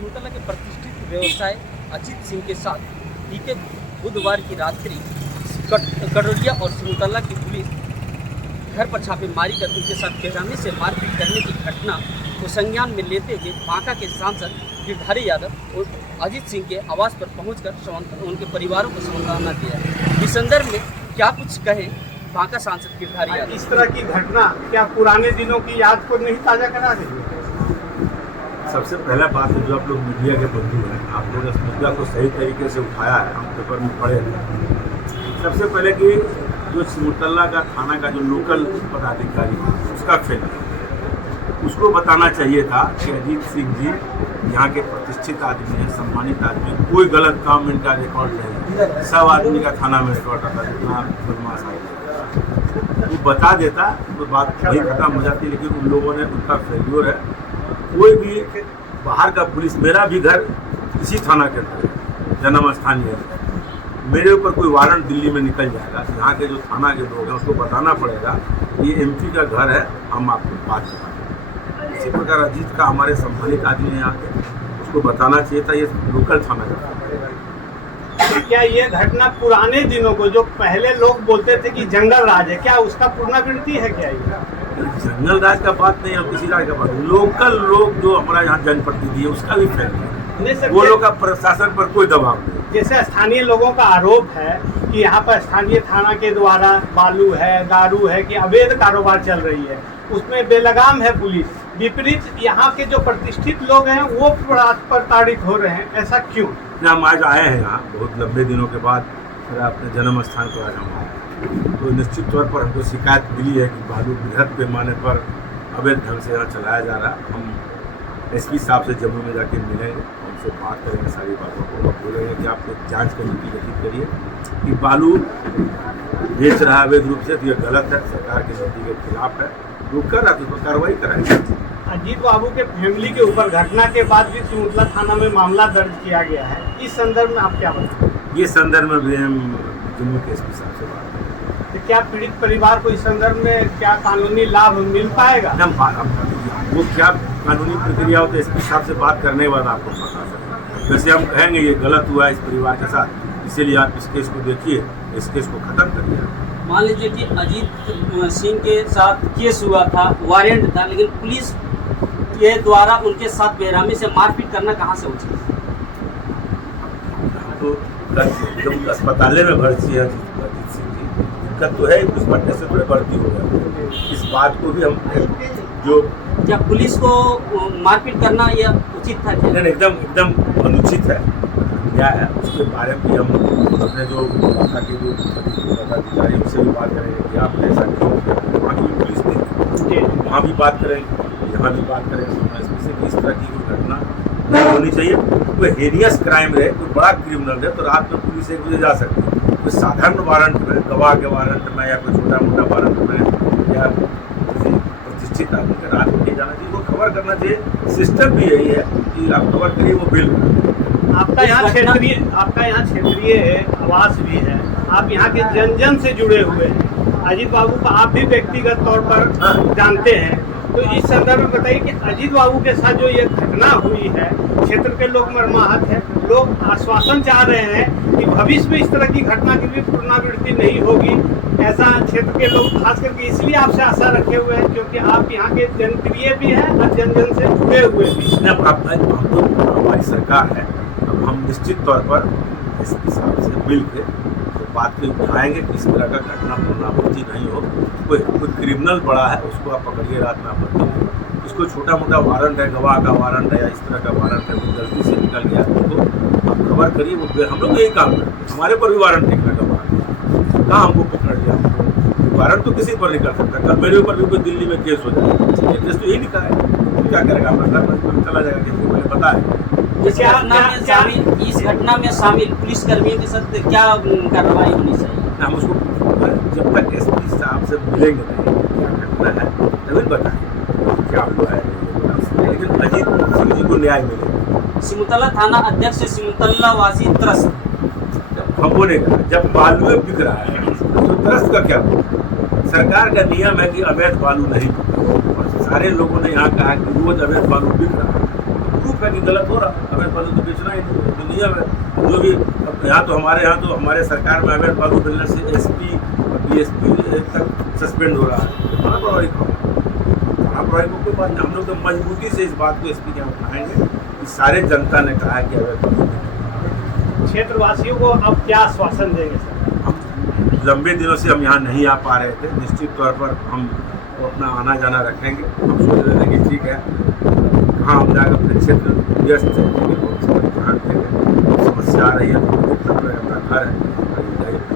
सिमुलतला के प्रतिष्ठित व्यवसाय अजीत सिंह के साथ बीते बुधवार की रात्रि कटोरिया और सिमुलतला की पुलिस घर पर छापेमारी कर उनके साथ बेरहमी से मारपीट करने की घटना को संज्ञान में लेते हुए बांका के सांसद गिरधारी यादव और अजीत सिंह के आवास पर पहुंचकर उनके परिवारों को सांत्वना दिया। इस संदर्भ में क्या कुछ कहें बांका सांसद गिरधारी यादव। इस तरह की घटना क्या पुराने दिनों की याद को नहीं ताजा करा रही है? सबसे पहला बात है, जो आप लोग मीडिया के बंधु हैं, आप लोग इस मुद्दा को सही तरीके से उठाया है, हम पेपर में पढ़े हैं। सबसे पहले कि जो सिमुलतला का थाना का जो लोकल पदाधिकारी है उसका फेल, उसको बताना चाहिए था कि अजीत सिंह जी यहाँ के प्रतिष्ठित आदमी हैं, सम्मानित आदमी, कोई गलत काम इनका रिकॉर्ड नहीं, सब आदमी का थाना में रिकॉर्ड आता है, जितना बदमाश आदमी वो बता देता तो बात वही खत्म हो जाती। लेकिन उन लोगों ने, उनका फेल्योर है। कोई भी बाहर का पुलिस, मेरा भी घर इसी थाना के अंदर है, जन्म स्थानीय है, मेरे ऊपर कोई वारंट दिल्ली में निकल जाएगा, यहाँ के जो थाना के लोग हैं उसको बताना पड़ेगा ये एमपी का घर है, हम आपको बात बताएं। इसी प्रकार अजीत का, हमारे सम्मानित आदमी है यहाँ के, उसको बताना चाहिए था ये लोकल थाना का। क्या ये घटना पुराने दिनों को, जो पहले लोग बोलते थे कि जंगल राज है, क्या उसका पुनरावृत्ति है? क्या ये जंगल राज का बात नहीं है, किसी राज का बात, लोकल लोग जो हमारा यहाँ जनप्रतिनिधि है उसका भी फैल है, वो लोग का प्रशासन पर कोई दबाव नहीं। जैसे स्थानीय लोगों का आरोप है कि यहाँ पर स्थानीय थाना के द्वारा बालू है, दारू है, कि अवैध कारोबार चल रही है, उसमें बेलगाम है पुलिस। विपरीत यहाँ के जो प्रतिष्ठित लोग हैं वो प्रताड़ित हो रहे हैं, ऐसा क्यों? हम आज आए हैं यहाँ बहुत लंबे दिनों के बाद, मेरा अपने जन्म स्थान पर आज हम आए, तो निश्चित तौर पर हमको शिकायत मिली है कि बालू बृहद पैमाने पर अवैध ढंग से यहाँ चलाया जा रहा है। हम एसपी साहब से जम्मू में जाके मिलेंगे, उनसे बात करेंगे सारी बातों को, और बोलेंगे कि आप एक जांच कमेटी गठित करिए कि बालू बेच रहा है अवैध रूप से, तो ये गलत है, सरकार की नीति के खिलाफ है, जो कर रहा है तो कार्रवाई कराएंगे। अजीत बाबू के फैमिली के ऊपर घटना के बाद भी सिमुलतला थाना में मामला दर्ज किया गया है, इस संदर्भ में आप क्या बताएं? ये संदर्भ में भी हम जम्मू के एसपी साहब से बात करेंगे। तो क्या पीड़ित परिवार को इस संदर्भ में क्या कानूनी लाभ मिल पाएगा? वो क्या कानूनी प्रक्रिया हो तो एसपी साहब से बात करने के बाद आपको बता सकते। वैसे हम कहेंगे ये गलत हुआ है इस परिवार के साथ, इसीलिए आप इस केस को देखिए, इस केस को खत्म करिए। मान लीजिए कि अजीत सिंह के साथ केस हुआ था, वारंट था, लेकिन पुलिस के द्वारा उनके साथ बेरहमी से मारपीट करना कहाँ से उचित है? तो जब अस्पताल में भर्ती है अजीत सिंह जी, दिक्कत तो है, उस पट्टे से थोड़े भर्ती हो गए। इस बात को भी हम जो क्या पुलिस को मारपीट करना यह उचित था? एकदम अनुचित है, क्या है, उसके बारे में भी हम अपने जो पदाधिकारी उनसे भी बात करेंगे कि आपने ऐसा क्यों किया, वहाँ की पुलिस ने वहाँ भी बात करेंगे, यहाँ भी बात करेंगे कि इस तरह की कोई घटना नहीं होनी चाहिए। कोई हेनियस क्राइम रहे, कोई बड़ा क्रिमिनल रहे तो रात में पुलिस 1 बजे जा सकती है। कोई साधारण वारंट में, गवाह के वारंट में, या कोई छोटा मोटा वारंट में, या किसी प्रतिष्ठित आदमी का रात में नहीं जाना चाहिए, वो खबर करना चाहिए। सिस्टम भी यही है कि आप खबर करिए, वो बिल आपका यहाँ क्षेत्रीय आवास भी है, आप यहाँ के जन जन से जुड़े हुए हैं, अजीत बाबू को आप भी व्यक्तिगत तौर पर जानते हैं, तो इस संदर्भ में बताइए कि अजीत बाबू के साथ जो ये घटना हुई है, क्षेत्र के लोग मर्माहत है, लोग आश्वासन चाह रहे हैं कि भविष्य में इस तरह की घटना की भी पुनरावृत्ति नहीं होगी, ऐसा क्षेत्र के लोग खास करके इसलिए आपसे आशा रखे हुए हैं क्योंकि आप यहाँ के जनप्रिय भी हैं और जन जन से जुड़े हुए भी। हमारी सरकार है, अब हम निश्चित तौर पर एसपी साहब से मिल के बात को उठाएंगे कि इस तरह का घटना पुनरावृत्ति नहीं हो। कोई क्रिमिनल बड़ा है उसको आप पकड़िए, रात में आप पकड़िए, उसको छोटा मोटा वारंट है, गवाह का वारंट है या इस तरह का वारंट है, वो गलती से निकल गया तो आप खबर करिए। वो हम लोग यही काम करें, हमारे पर भी वारंट निकला का वारंट, कहाँ हमको पकड़ लिया, वारंट तो किसी पर निकल सकता है। कल मेरे ऊपर भी कोई दिल्ली में केस हो जाए, केस तो यही लिखा है, तो क्या करेगा, अपना घर चला जाएगा, किसी को मैंने बताया। इस घटना में शामिल पुलिस कर्मियों के साथ क्या कार्रवाई होनी चाहिए? हम उसको जब तक एसपी साहब से मिलेंगे नहीं, क्या घटना है तभी बताएंगे क्या हुआ है, लेकिन अजीत सिंह जी को न्याय मिलेगा। सिमुलतला थाना अध्यक्ष सिमुलतला वासी त्रस्त, हम बोलेगा जब बालू बिक रहा है तो त्रस्त का क्या? सरकार का नियम है कि अवैध बालू नहीं बिकता, और सारे लोगों ने यहाँ कहा कि रोज अवैध बालू बिक रहा है, प्रूफ है कि गलत हो रहा, अवैध बालू तो बेचना ही नहीं दुनिया में जो भी। यहाँ तो हमारे सरकार में अवैध बालू मिलने से एसपी और डीएसपी तक सस्पेंड हो रहा है। थाना प्रभारी को कोई बात नहीं, हम लोग तो मजबूती से इस बात को एसपी के यहाँ उठाएंगे कि सारे जनता ने कहा है कि अवैध बालू। क्षेत्रवासियों को अब क्या आश्वासन देंगे सर? हम लंबे दिनों से हम यहाँ नहीं आ पा रहे थे, निश्चित तौर पर हम अपना आना जाना रखेंगे। हम सोच रहे थे कि ठीक है, हाँ हम जाकर अपने क्षेत्र व्यस्त है, ध्यान देंगे, समस्या आ रही है तो अपना घर है,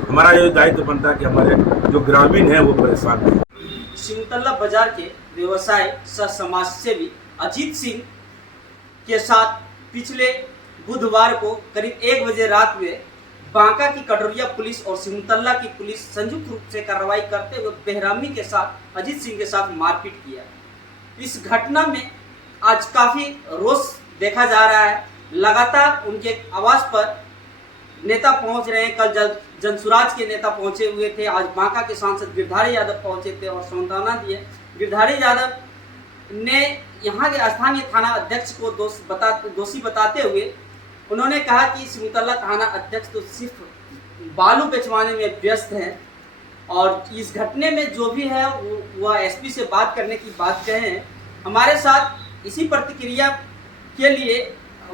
हमारा ये दायित्व बनता है कि हमारे जो ग्रामीण हैं वो परेशान नहीं। सिमुतला बाजार के व्यवसाय सह समाज सेवी अजीत सिंह के साथ पिछले बुधवार को करीब 1 बजे रात में बांका की कटोरिया पुलिस और सिमुतला की पुलिस संयुक्त रूप से कार्रवाई करते हुए बेरहमी के साथ अजीत सिंह के साथ मारपीट किया। इस घटना में आज काफी रोष देखा जा रहा है। लगातार उनके आवास पर नेता पहुंच रहे हैं। कल जनसुराज के नेता पहुंचे हुए थे, आज बांका के सांसद गिरधारी यादव पहुंचे थे और सांत्वना दिए। गिरधारी यादव ने यहाँ के स्थानीय थाना अध्यक्ष को दोषी बताते हुए उन्होंने कहा कि सिमुतला थाना अध्यक्ष तो सिर्फ बालू बेचवाने में व्यस्त हैं और इस घटने में जो भी है वह एसपी से बात करने की बात कहे हैं। हमारे साथ इसी प्रतिक्रिया के लिए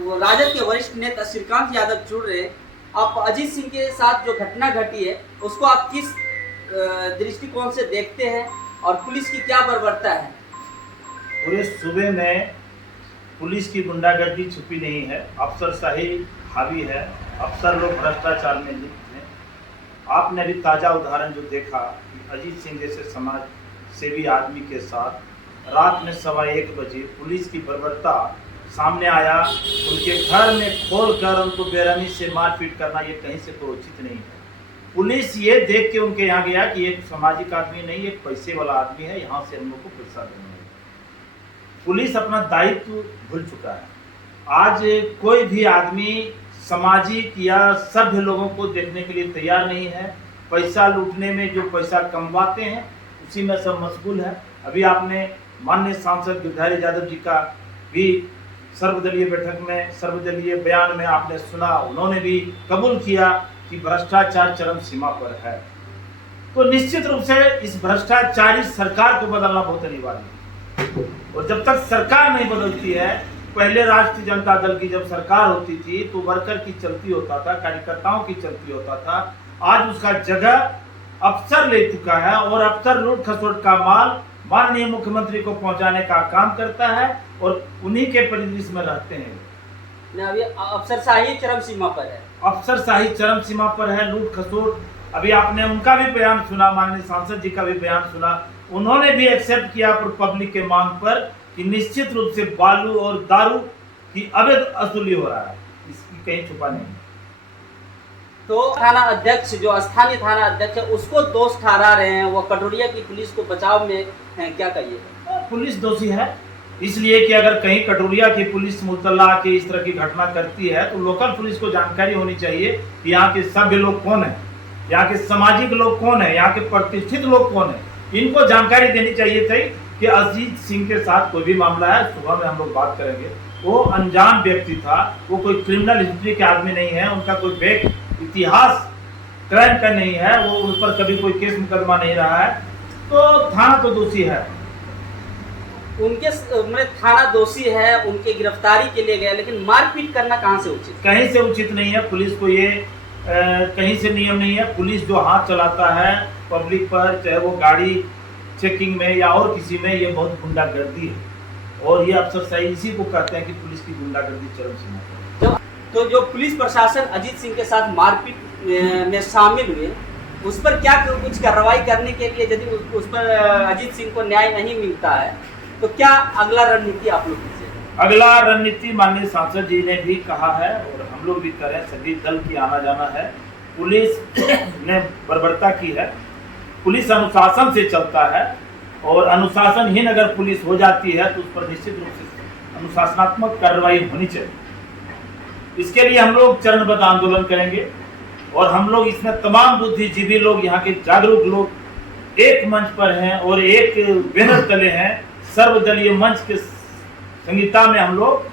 राजद के वरिष्ठ नेता श्रीकांत यादव जुड़ रहे हैं। आप अजीत सिंह के साथ जो घटना घटी है उसको आप किस दृष्टिकोण से देखते हैं और पुलिस की क्या बर्बरता है? पूरे सूबे में पुलिस की गुंडागर्दी छुपी नहीं है, अफसरशाही हावी है, अफसर लोग भ्रष्टाचार में लिप्त हैं। आपने भी ताज़ा उदाहरण जो देखा कि अजीत सिंह जैसे समाज सेवी आदमी के साथ रात में 1:15 बजे पुलिस की बर्बरता सामने आया, उनके घर में खोल कर उनको बेरहमी से मारपीट करना ये कहीं से कोई उचित नहीं है। पुलिस ये देख के उनके यहाँ गया कि एक सामाजिक आदमी नहीं, एक पैसे वाला आदमी है, यहाँ से हम लोग को पैसा देना है। पुलिस अपना दायित्व भूल चुका है। आज कोई भी आदमी सामाजिक या सभ्य लोगों को देखने के लिए तैयार नहीं है। पैसा लूटने में जो पैसा कमवाते हैं उसी में सब मशगूल है। अभी आपने माननीय सांसद गिरधारी यादव जी का भी सर्वदलीय बैठक में सर्वदलीय बयान में आपने सुना, उन्होंने भी कबूल किया कि भ्रष्टाचार चरम सीमा पर है। तो निश्चित रूप से इस भ्रष्टाचारी सरकार को बदलना बहुत अनिवार्य है और जब तक सरकार नहीं बदलती है, पहले राष्ट्रीय जनता दल की जब सरकार होती थी तो वर्कर की चलती होता था, कार्यकर्ताओं की चलती होता था। आज उसका जगह अफसर ले चुका है और अफसर लूट खसोट का माल माननीय मुख्यमंत्री को पहुंचाने का काम करता है और उन्हीं के परिदृश्य में रहते हैं। अभी अफसरशाही चरम सीमा पर है, अफसरशाही चरम सीमा पर है, लूट खसोट। अभी आपने उनका भी बयान सुना, माननीय सांसद जी का भी बयान सुना, उन्होंने भी एक्सेप्ट किया पब्लिक के मांग पर कि निश्चित रूप से बालू और दारू की अवैध वसूली हो रहा है, इसकी कहीं छुपा नहीं। तो थाना अध्यक्ष जो स्थानीय थाना अध्यक्ष है उसको दोष ठहरा रहे हैं, वो कटोरिया की पुलिस को बचाव में है, क्या कहिएगा? पुलिस दोषी है इसलिए कि अगर कहीं कटोरिया की पुलिस सिमुतला के इस तरह की घटना करती है तो लोकल पुलिस को जानकारी होनी चाहिए कि यहाँ के सभ्य लोग कौन है, यहाँ के सामाजिक लोग कौन है, यहाँ के प्रतिष्ठित लोग कौन है। इनको जानकारी देनी चाहिए थी कि अजीत सिंह के साथ कोई भी मामला है, सुबह में हम लोग बात करेंगे। वो अनजान व्यक्ति था, वो कोई क्रिमिनल हिस्ट्री के आदमी नहीं है, उनका कोई बैक इतिहास क्राइम का नहीं है, वो उन पर कभी कोई केस मुकदमा नहीं रहा है, तो थाना तो दोषी है। उनके थाना दोषी है, उनके गिरफ्तारी के लिए गया, लेकिन मारपीट करना कहाँ से उचित? कहीं से उचित नहीं है। पुलिस को ये कहीं से नियम नहीं है। पुलिस जो हाथ चलाता है पब्लिक पर, चाहे वो गाड़ी चेकिंग में या और किसी में, ये बहुत गुंडागर्दी है और ये अफसरशाही इसी को कहते हैं कि पुलिस की गुंडागर्दी चरम सीमा पर। तो जो पुलिस प्रशासन अजीत सिंह के साथ मारपीट में शामिल हुए उस पर क्या कुछ कार्रवाई करने के लिए, यदि उस पर अजीत सिंह को न्याय नहीं मिलता है तो क्या अगला रणनीति आप लोग की? अगला रणनीति माननीय सांसद जी ने भी कहा है और हम लोग भी करें, सभी दल की आना जाना है। पुलिस ने बर्बरता की है, पुलिस अनुशासन से चलता है और अनुशासनहीन अगर पुलिस हो जाती है तो उस पर निश्चित रूप से अनुशासनात्मक कार्रवाई होनी चाहिए। इसके लिए हम लोग चरणबद्ध आंदोलन करेंगे और हम लोग इसमें तमाम बुद्धिजीवी लोग, यहाँ के जागरूक लोग एक मंच पर हैं और एक बैनर तले हैं। सर्वदलीय मंच के संहिता में हम लोग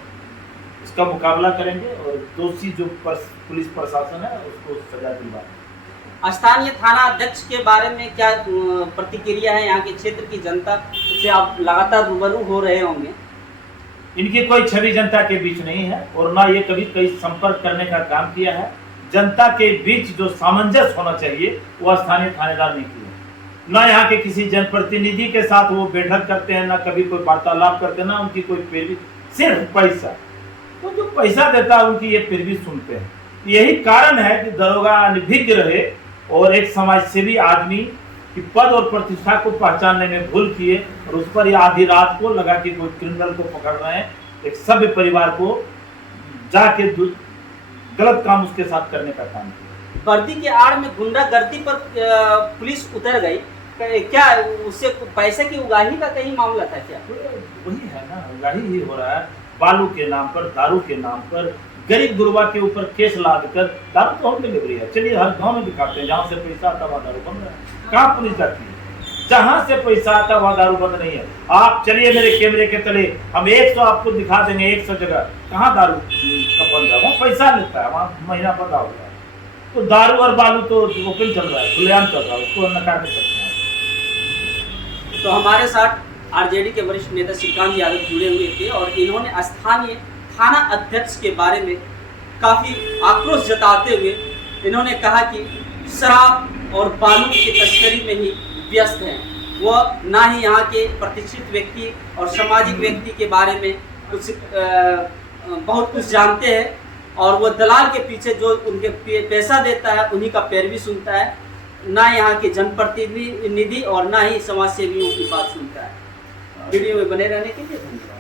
इसका मुकाबला करेंगे और दोषी जो पुलिस प्रशासन है उसको सजा दिलवाएंगे। स्थानीय थाना अध्यक्ष के बारे में क्या प्रतिक्रिया है? यहाँ के क्षेत्र की जनता से आप लगातार रूबरू हो रहे होंगे। इनकी कोई छवि जनता के बीच नहीं है और ना ये कभी कहीं संपर्क करने का काम किया है। जनता के बीच जो सामंजस्य होना चाहिए वो स्थानीय थानेदार नहीं किया। ना यहाँ के किसी जनप्रतिनिधि के साथ वो बैठक करते हैं, ना कभी कोई वार्तालाप करते हैं, ना उनकी कोई पैरवी, सिर्फ पैसा। तो जो पैसा देता है उनकी ये पैरवी सुनते हैं। यही कारण है कि दरोगा अनभिज्ञ रहे और एक समाजसेवी आदमी की पद और प्रतिष्ठा को पहचानने में भूल किए और उस पर यह आधी रात को लगा कि कोई क्रिमिनल को पकड़ रहे हैं, एक सभ्य परिवार को जाके गलत काम उसके साथ करने का काम किया। वर्दी के आड़ में गुंडागर्दी पर पुलिस उतर गई, क्या उससे पैसे की उगाही का कहीं मामला था क्या? वही है ना, उगाही ही हो रहा है। बालू के नाम पर, दारू के नाम पर, गरीब गुरबा के ऊपर केस लाद कर, दारू तो होम डिलीवरी है, चलिए हर गांव में दिखाते हैं, जहाँ से पैसा आता वहाँ दारू बंद है। कहाँ पुलिस जाती है? जहाँ से पैसा आता वहाँ दारू बंद नहीं है। आप चलिए मेरे कैमरे के तले, हम 100 आपको दिखा देंगे, 100 जगह कहाँ दारू का बंद है, वहाँ पैसा लेता है, वहाँ महीना बंदा हो गया। तो दारू और बालू तो ओपन चल रहा है, खुलेआम चल रहा है, उसको नकार नहीं सकते हैं। तो हमारे साथ आरजेडी के वरिष्ठ नेता श्रीकांत यादव जुड़े हुए थे और इन्होंने स्थानीय थाना अध्यक्ष के बारे में काफ़ी आक्रोश जताते हुए इन्होंने कहा कि शराब और बालू की तस्करी में ही व्यस्त हैं। वह ना ही यहाँ के प्रतिष्ठित व्यक्ति और सामाजिक व्यक्ति के बारे में कुछ बहुत कुछ जानते हैं और वह दलाल के पीछे जो उनके पैसा देता है उन्हीं का पैरवी सुनता है, ना यहाँ के जनप्रतिनिधि और ना ही समाज सेवियों की बात सुनता है। वीडियो में बने रहने के लिए धन्यवाद।